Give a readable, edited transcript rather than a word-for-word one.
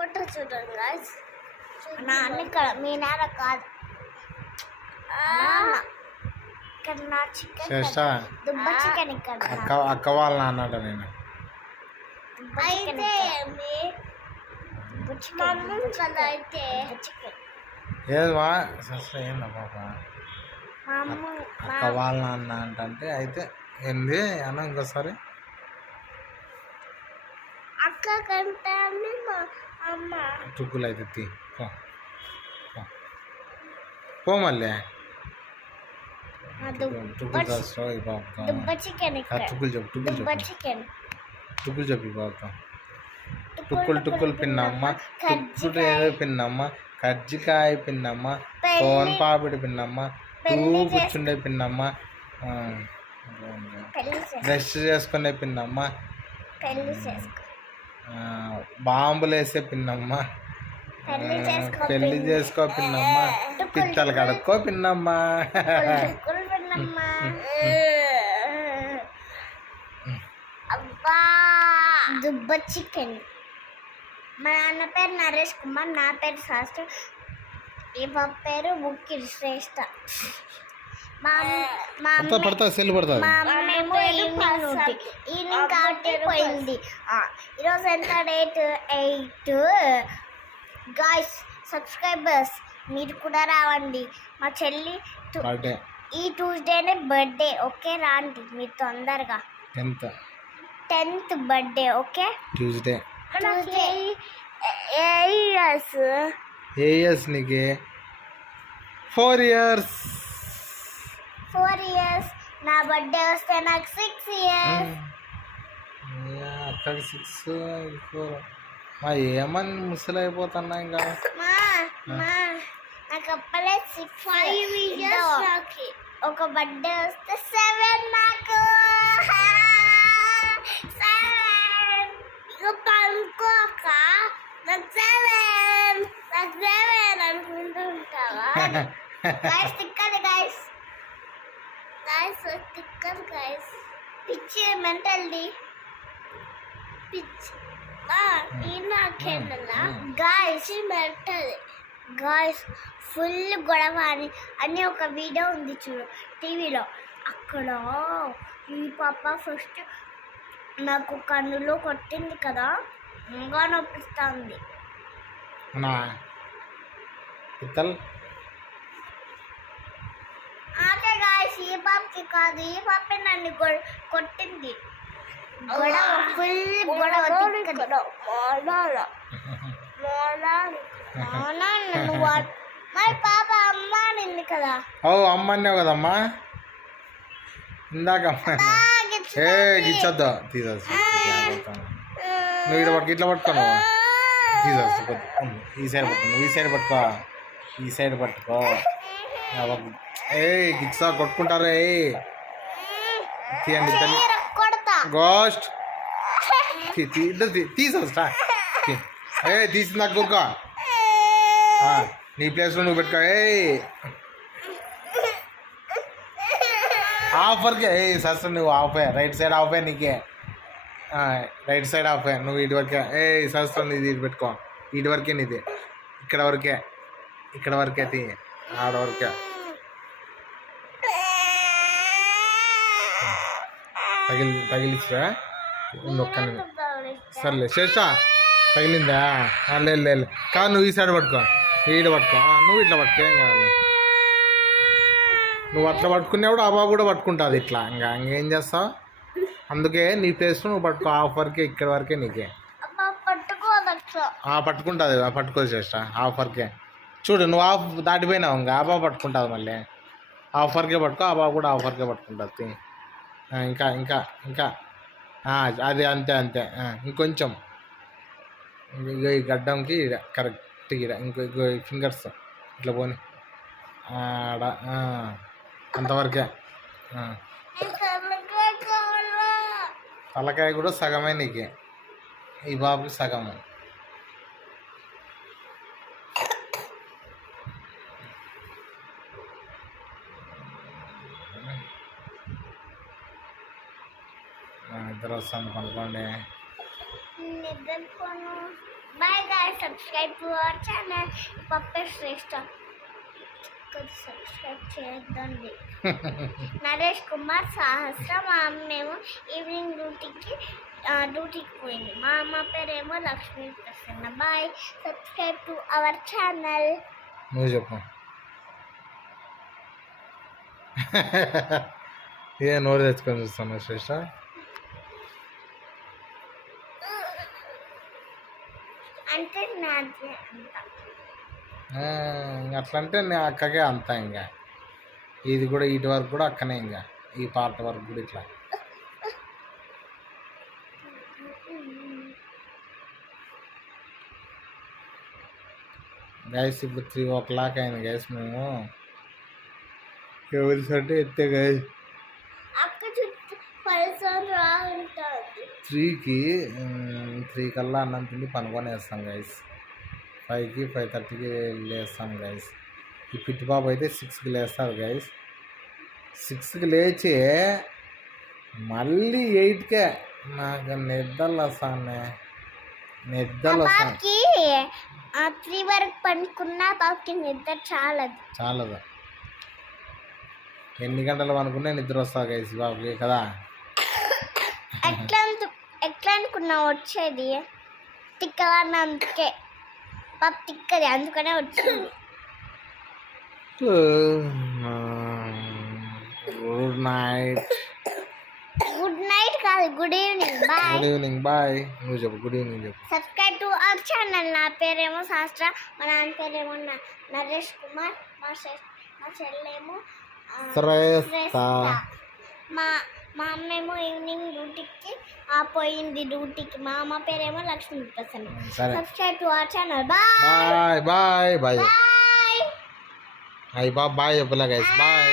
Photo చూడండి guys. నాన్న ఇక్కడ, మీ నాన్న కాదు. ఇక్కడ నా చికెన్ దుబ్బ చికెన్ ఇక్కడ. అక్క వాళ్ళ నాన్నట నేను. అయితే అయితే ఏదమ్మా ఏందా పాప అక్క వాళ్ళ నాన్న అంటే అయితే ఏంది అన్న ఇంకోసారి అక్క కంటే మా అమ్మ టుక్కులు అయితే తీ పో మళ్ళీ టుక్కులు చెప్పు టుక్కులు చెప్పి బాబు టుక్కులు పిన్నమ్మ టుక్కుడు ఏదో పిన్నమ్మ కజ్జికాయ పిన్నమ్మ సోన్ పాపిడి పిన్నమ్మ కూర్చుండే పిన్నమ్మ బ్రష్ చేసుకునే పిన్నమ్మ బాంబులు వేసే పిన్నమ్మ పెళ్లి చేసుకో పిన్నమ్మ పిత్తలు కడుక్కో పిన్నమ్మ దుబ్బ చికెన్. మా నాన్న పేరు నరేష్ కుమార్, నా పేరు శాస్త్రి, ఈ బాబు పేరు ముక్కి శ్రేష్ఠ. మా అమ్మేమో ఈవినింగ్ కాబట్టి పోయింది. ఈరోజు ఎంత డేట్ 8. గాయ్స్ సబ్స్క్రైబర్స్ మీరు కూడా రావండి. మా చెల్లి ఈ ట్యూస్డేనే బర్త్డే. ఓకే రాండి మీరు తొందరగా. 10th birthday. ఓకే ట్యూస్డే ఏ ఇయర్స్ నీకు 4 years. నా బర్త్డే వస్తే నాకు 6 years. అక్కడికి 6 ఏమని ముసలి అయిపోతున్నా ఇంకా నాకు అప్పలే 5 years. ఒక బర్త్డే వస్తే 7 నాకు. 7 పనుకోక నాకు 7 అనుకుంటుంటావా? గైస్ పిచ్చి మెంటల్ది పిచ్చి గాయస్ ఫుల్ గొడవ అని ఒక వీడియో ఉంది చూడు టీవీలో. అక్కడ ఈ పాప ఫస్ట్ నాకు కన్నులో కొట్టింది కదా, ఇంకా నొప్పిస్తుంది. అదే గాయస్ ఈ పాపకి కాదు, ఈ పాపే నన్ను కొట్టింది. గొడవ ఫుల్ గొడవ. మరి పాప అమ్మ అనింది కదా. అమ్మ అన్నావు కదమ్మా ఇందాక. గిచ్చొద్దు తీసేసి నువ్వు ఇట్లా పట్టుకోను తీసేసి ఈ సైడ్ పట్టుకో గిచ్చా కొట్టుకుంటారా తీయండి గోస్ట్ తీసేస్తా తీసింది కుక్క నీ ప్లేస్లో నువ్వు పెట్టుకో. ఆఫర్కే సస్త నువ్వు ఆఫే రైట్ సైడ్ ఆఫే నీకే రైట్ సైడ్ ఆఫే నువ్వు ఇటు వరకే సస్త నీది ఇటు పెట్టుకో. ఇటు వరకే నీది ఇక్కడ వరకే తీ ఆడ వరకే తగిలిచ్చా ఒక్క సర్లే చేస్తా తగిలిందా లేదు కాదు నువ్వు ఈ సైడ్ పట్టుకో నువ్వు ఇట్లా పట్టుకో ఏం కాదు. నువ్వు అట్లా పట్టుకునేప్పుడు ఆ బాబు కూడా పట్టుకుంటుంది ఇట్లా ఇంకేం చేస్తావు. అందుకే నీ ప్లేస్లో నువ్వు పట్టుకో. హాఫ్ వరకే ఇక్కడ వరకే నీకే పట్టుకుంటుంది పట్టుకో చేస్తా హాఫ్ వరకే. చూడు నువ్వు హాఫ్ దాటిపోయినావు ఇంకా ఆ బాబు పట్టుకుంటుంది మళ్ళీ. హాఫ్ వరకే పట్టుకో ఆ బాబు కూడా హాఫ్ వరకే పట్టుకుంటుంది. ఇంకా అది అంతే ఇంకొంచెం ఈ గడ్డంకి కరెక్ట్ ఇంకో ఫింగర్స్ ఇట్లా పోని ఆడ అంతవరకే. తలకాయ కూడా సగమే నీకే, ఈ బాబుకి సగము. నిద్ర వస్తుంది పనుకోండి. Bye guys, subscribe to our channel పప్పే శ్రేష్ఠ. సబ్స్క్రైబ్ చేద్దండి. నరేష్ కుమార్ సహస్ర. మా అమ్మేమో ఈవినింగ్ డ్యూటీకి పోయింది. మా అమ్మ పేరేమో Lakshmi Prasanna. Bye, subscribe to our channel. నువ్వు చెప్పు. ఏ నోరు తెచ్చుకొని చూస్తాను శ్రేష్ఠ. అంటే నాది అంత అట్లంటే నేను అక్కకే అంతా. ఇంకా ఇది కూడా ఇటు వరకు కూడా అక్కనే. ఇంకా ఈ పార్ట్ వరకు కూడా ఇట్లా. గైస్ ఇప్పుడు 3:00 అయింది గైస్. మేము ఎవరి అంటే ఎత్తే గైస్ అక్క చుట్టూ పరిసరం రా ఉంటుంది. 3 కల్లా అన్నం తిండి పనుకొని వేస్తాం గైస్. 5కి 5:30కి లేస్తాం గైస్. ఈ పిట్టి బాబు అయితే 6కి లేస్తారు గైస్. 6కి లేచి మళ్ళీ 8కే నాకు నిద్రలు వస్తాను. 3 వరకు పనుకున్నా పాపకి నిద్ర చాలదు. ఎన్ని గంటలు పనుకున్నా నిద్ర వస్తా గైస్ బాబుకి కదా. ఎట్లా అనుకున్నా వచ్చేది తిక్కవాడిన. అందుకే పాప తిక్కది, అందుకనే వచ్చింది. Good night. గుడ్ నైట్ కాదు, good evening. Bye. Good evening. Bye. నువ్వు చెప్పు. గుడ్ ఈవినింగ్ చెప్పు. Subscribe to our channel. నా పేరేమో శాస్త్ర, మా నాన్న పేరేమో నరేష్ కుమార్, మా చెల్లేమో శ్రేష్ఠ. మా అమ్మేమో ఈవినింగ్ డ్యూటీకి పోయింది. మా అమ్మ పేరేమో Lakshmi Prasanna. Subscribe to our channel. Bye bye bye bye. Bye చెప్పలే గైస్. బాయ్.